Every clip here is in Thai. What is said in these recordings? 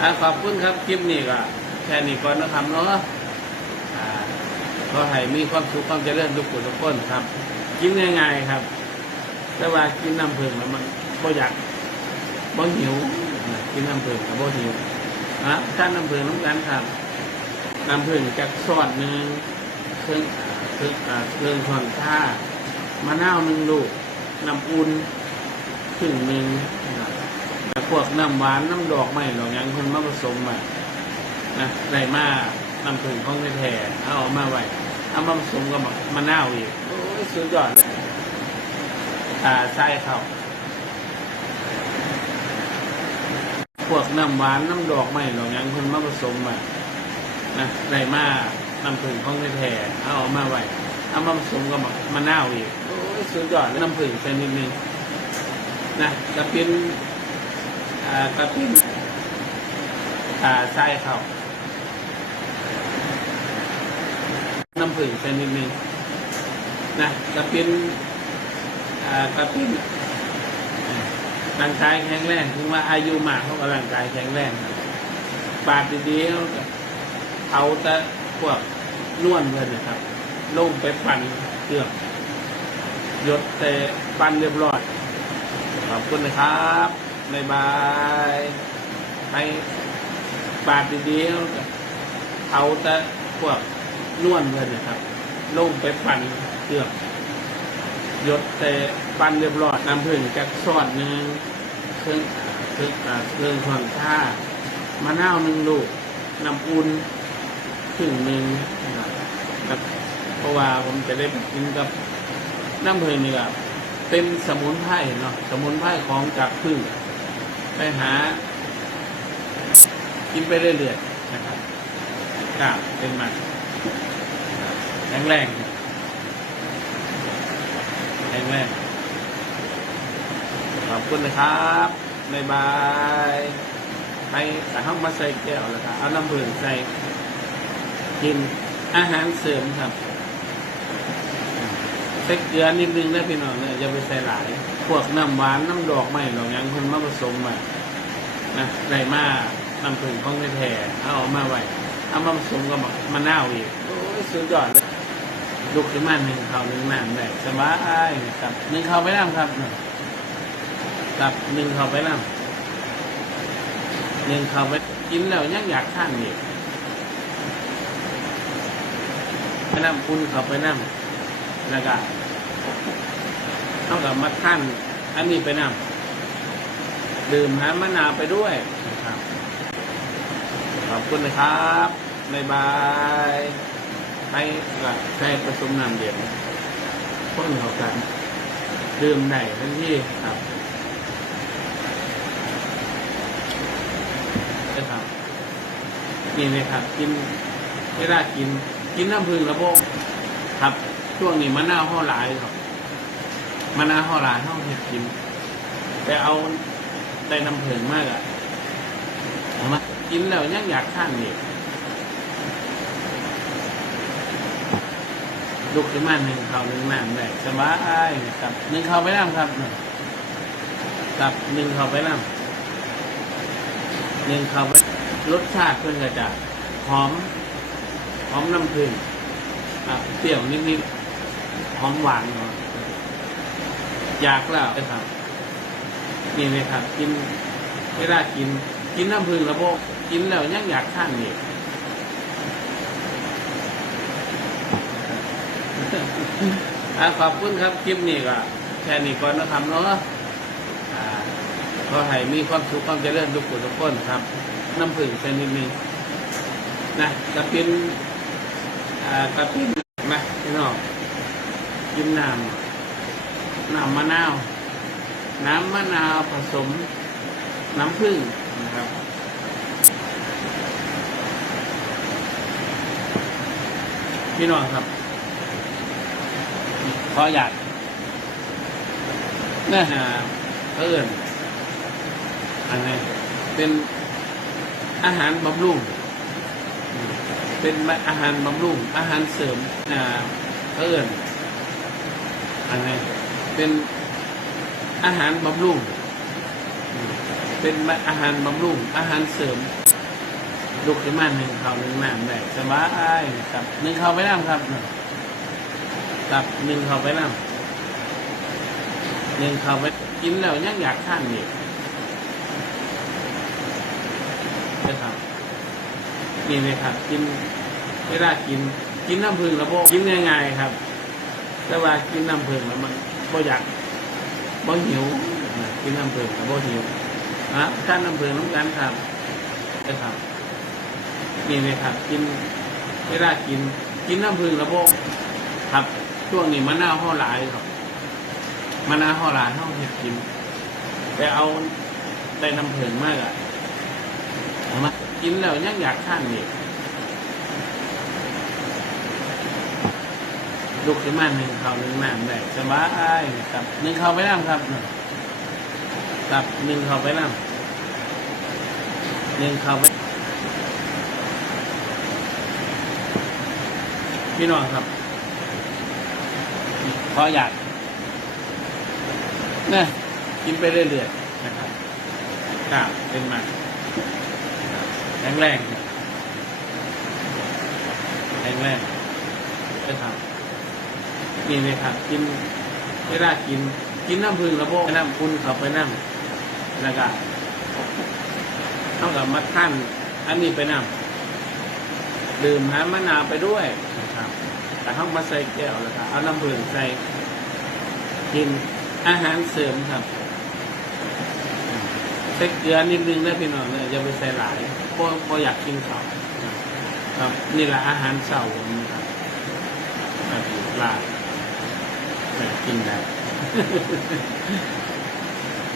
อะขอบคุณครับคลิปนี้ก็แค่นี้ก่อนนะครับเนาะขอให้มีความสุขความเจริญทุกคนทุกคนครับ กินง่ายๆครับ แต่ว่ากินน้ำผึ้งมันบ่อยากบ่หิวกินน้ำผึ้งกับบ่หิวนะท่านน้ำผึ้งน้ำกันครับน้ำผึ้งจากซอสหนึ่งเครื่องเครื่องอ่าเครื่องช้อนชามะนาวหนึ่งลูกน้ำอุ่นครึ่งหนึ่งน พวกน้ำหวานน้ำดอกไม้ดอกยังคนมาผสมมานะได้มาน้ำผึ้งของแท้เอาออกมาไว้เอามาผสมกับมะนาวอีกโอ้ยสุดยอดเลยอ่าใส่เข้าพวกน้ำหวานน้ำดอกไม้ดอกยังคนมาผสมมานะได้มาน้ำผึ้งของแท้เอาออกมาไว้เอามาผสมกับมะนาวอีกโอ้ยสุดยอดเลยน้ำผึ้งชนิดหนึงนะกระปิน อ่ากระปินอ่าใส่เข้าน้ำผึ้งชนิดหนึงนะกระปินอ่ากระปินร่างกายแข็งแรงถึงว่าอายุมากเขาก็ร่างกายแข็งแรงปาดดีๆเขาก็เอาแต่พวกนวลเลยนะครับลงไปปั่นเครื่องยศแต่ปั่นเรียบร้อยขอบคุณนะครับ บายบายให้ปาดดีๆเขาก็เอาแต่พวกนวลเลยนะครับลงไปปั่นเครื่อยศแต่ปั่นเรียบร้อยน้ำผึ้งจากซอสหนึ่งเครื่องเครื่องอ่าเครื่องช้อนชามะนาวหนึ่งลูกน้ำอุ่นครึ่งหนึ่งนะครับเพราะว่าผมจะได้ปกินกับน้ำผึ้งนี่ครับเป็นสมุนไพรเนาะสมุนไพรของจากผึ้ง ไปหา กินไปเรื่อยๆนะครับกล้าเป็นมันแรงแรงแรงแรงขอบคุณนะครับบ๊ายบายให้แต่ห้องมาใส่แก้วแล้วก็เอาน้ำผึ้งใส่กินอาหารเสริมครับใส่เกลือนิดนึงนะพี่น้องเนี่ยอย่าไปใส่หลาย พวกน้ำหวานน้ำดอกไม้ดอกหยังคนมาผสมมานะได้มาน้ำผึ้งของแท้เอาออกมาไว้เอามาผสมกับมะนาวอีกโอ้ยสุดยอดเลยลุกขึ้นมาหนึ่งเขาหนึ่งน้ำได้สบายนะครับหนึ่งเขาไปน้ำครับครับหนึ่งเขาไปน้ำหนึ่งเขาไปกินแล้วยังอยากทานอีกไปน้ำอุ่นเขาไปน้ำแล้วก็ เท่ากับมาท่านอันนี้ไปน้ำดื่มน้ำมะนาวไปด้วยนะครับขอบคุณนะครับบ๊ายบายให้กับใช้ผสมน้ำเดือดพ่นเขากันดื่มได้ทันทีครับนะครับนี่เลยครับ กินเวลากิน กินน้ำผึ้งระบบครับ ช่วงนี้มะนาวห่อหลายครับ มะนาวห่อหลายห่อเห็ดกิน แต่เอาได้น้ำผึ้งมากอะเอามากินแล้วยังอยากทานอีกลุกขึ้นมาหนึ่งเขาวหนึ่งน้ำได้สบายครับหนึ่งเขาวไปน้ำครับครับหนึ่งเขาวไปน้ำหนึ่งเขาวไปรสชาติเพื่อนก็จะหอมหอมน้ำผึ้งอะเปรี้ยวนิดๆหอมหวานเนาะ อยากแล้วนะครับนี่เลยครับ กินเวลากิน กินน้ำผึ้งระบบกินแล้วยังอยากทานอีกอะขอบคุณครับคลิปนี้ก็แค่นี้ก่อนนะครับเนาะอ่าขอให้มีความสุขความเจริญทุกคนทุกคนครับ น้ำผึ้งชนิดหนึงนะกระปินอ่ากระปินนะพี่น้องกินน้ำ น้ำมะนาว น้ำมะนาวผสมน้ำผึ้งนะครับ พี่น้องครับขออยากเนื้อหาเพิ่นอะไรเป็นอาหารบำรุง เป็นอาหารบำรุง อาหารเสริมอ่าเพิ่นอะไร เป็นอาหารบำรุง เป็นอาหารบำรุง อาหารเสริมลุกขึ้นมาหนึ่งเขาหนึ่งน้ำได้สบายนะครับหนึ่งเขาไปน้ำครับครับหนึ่งเขาไปน้ำหนึ่งเขาไปกินแล้วยังอยากข้านอีกนะครับนี่เลยครับ กินเวลากิน กินน้ำผึ้งแล้วโบกินง่ายๆครับ แต่ว่ากินน้ำผึ้งแล้วมัน บ่อยากบ่หิวกินน้ำผึ้งแล้วบ่หิวนะท่านน้ำผึ้งน้ำกันครับนะครับนี่เลยครับ กินเวลากิน กินน้ำผึ้งแล้วโบครับช่วงนี้มะนาวห่อหลายครับมะนาวห่อหลายห่อเห็ดกินไปเอาได้น้ำผึ้งมากอะเอามากินแล้วยังอยากข้านอีก ลุกขึ้นมาหนึ่งเขาหนึ่งน้ำได้สบายนะครับหนึ่งเขาไปน้ำครับครับหนึ่งเขาไปน้ำหนึ่งเขาไปพี่น้องครับขออยากเนี่ยกินไปเรื่อยๆนะครับกล้าเป็นมาแข็งแรงแข็งแรงนะครับ นี่เลยครับ กินเวลากิน กินน้ำผึ้งระโบไปน้ำอุ่นเขาไปน้ำแล้วก็เท่ากับมัดขั้นอันนี้ไปน้ำดื่มน้ำมะนาวไปด้วยนะครับแต่ห้องมาใส่แก้วแล้วก็เอาน้ำผึ้งใส่กินอาหารเสริมครับใส่เกลือนิดนึงนะพี่น้องเนี่ยอย่าไปใส่หลายเพราะเพราะอยากกินเขาครับนี่แหละอาหารเสาร์นะครับลา กินได้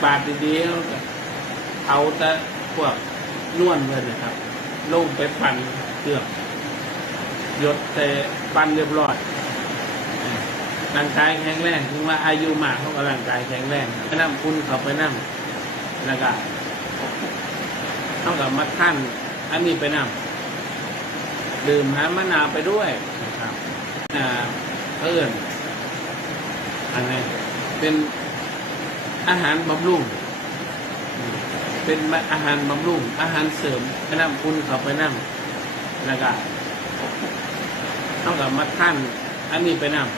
ปาดดีๆแล้วเอาแต่พวกนวลเลยนะครับลงไปปั่นเครื่องยศแต่ปั่นเรียบร้อยร่างกายแข็งแรงถึงว่าอายุมากเขาก็ร่างกายแข็งแรงไปนั่งคุณเขาไปนั่งแล้วก็เท่ากับมัดขั้นอันนี้ไปนั่งดื่มน้ำมะนาวไปด้วยนะครับอ่าเพื่อน อันนี้เป็นอาหารบำรุงเป็นอาหารบำรุงอาหารเสริมไปนั่งคุณเขาไปนั่งแล้วก็เท่ากับมัดขั้นอันนี้ไปนั่ง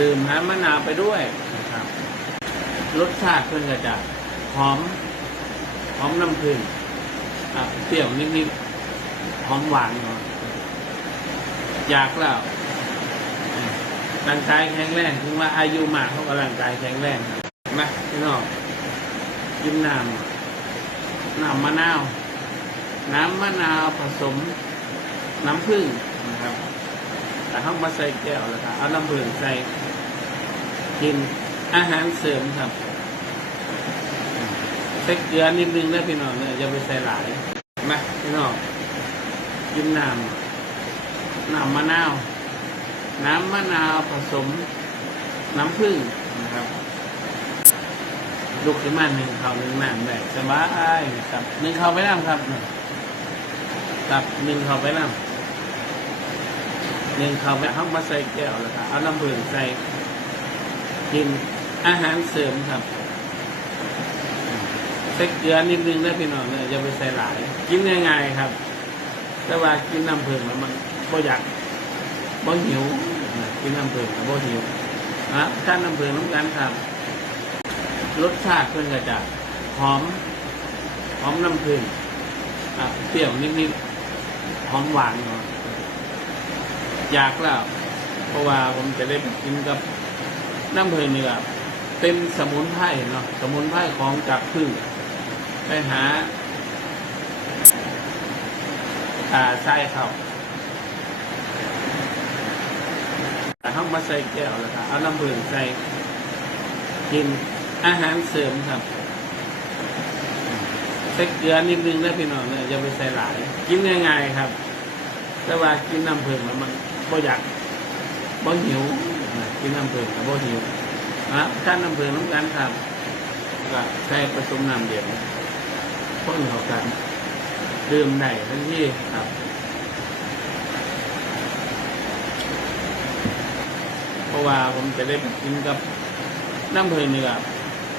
ดื่มน้ำมะนาวไปด้วยนะครับ รสชาติเพื่อนก็จะหอมหอมน้ำผึ้งเปรี้ยวนิดๆหอมหวานเนาะอยากแล้ว ร่างกายแข็งแรงถึงว่าอายุมากเขาก็ร่างกายแข็งแรงมาพี่น้องกินน้ำน้ำมะนาว น้ำมะนาวผสมน้ำผึ้งนะครับ แต่ห้องมาใส่แก้วแล้วก็เอาน้ำผึ้งใส่กินอาหารเสริมครับใส่เกลือนิดนึงนะพี่น้องเนี่ยอย่าไปใส่หลายมาพี่น้องกินน้ำน้ำมะนาว น้ำมะนาวผสมน้ำผึ้งนะครับลุกขึ้นมาหนึ่งเขาหนึ่งน้ำได้สบายนะครับหนึ่งเขาไปน้ำครับครับหนึ่งเขาไปน้ำหนึ่งเขาไปห้องมาใส่แก้วแล้วก็เอาน้ำผึ้งใส่กินอาหารเสริมครับใส่เกลือนิดนึงนะพี่น้องเนี่ยอย่าไปใส่หลาย กินง่ายๆครับ แต่ว่ากินน้ำผึ้งแล้วมันก็อยากบ่หิว กินน้ำผึ้งกับบ่หิวนะท่านน้ำผึ้งน้ำกันครับ รสชาติเพื่อนก็จะหอม หอมน้ำผึ้งอะเปรี้ยวนิดๆหอมหวานเนาะอยากแล้ว เพราะว่าผมจะได้กินกับน้ำผึ้งนี่แบบเป็นสมุนไพรเนาะสมุนไพรของจากผึ้งไปหา อ่าใช่ครับ แต่ห้อง มาใส่แก้วแล้วก็เอาน้ำผึ้งใส่กินอาหารเสริมครับใส่เกลือนิดนึงนะพี่น้องเนี่ยอย่าไปใส่หลาย กินง่ายๆครับ แต่ว่ากินน้ำผึ้งแล้วมันบ่อยากบ่หิวกินน้ำผึ้งแล้วบ่หิวนะท่านน้ำผึ้งน้ำกันครับก็ใส่ผสมน้ำเดือดพ่นเขากันดื่มได้ทันที่ครับ เพ ราะว่าผมจะได้ไปกินกับน้ำเพลินนี่ครับ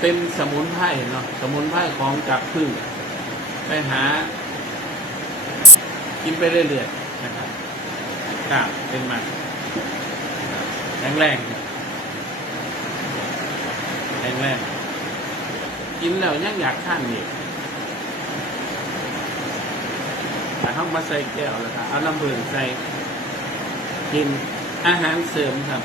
เป็นสมุนไพรเนาะสมุนไพรของจากพืชไปหา กินไปเรื่อยๆนะครับกล้าเป็นมันแข็งแรงแข็งแรงกินแล้วยังอยากข้านอีกแต่เข้ามาใส่แก้วแล้วก็เอาน้ำเบื่อใส่กินอาหารเสริมครับ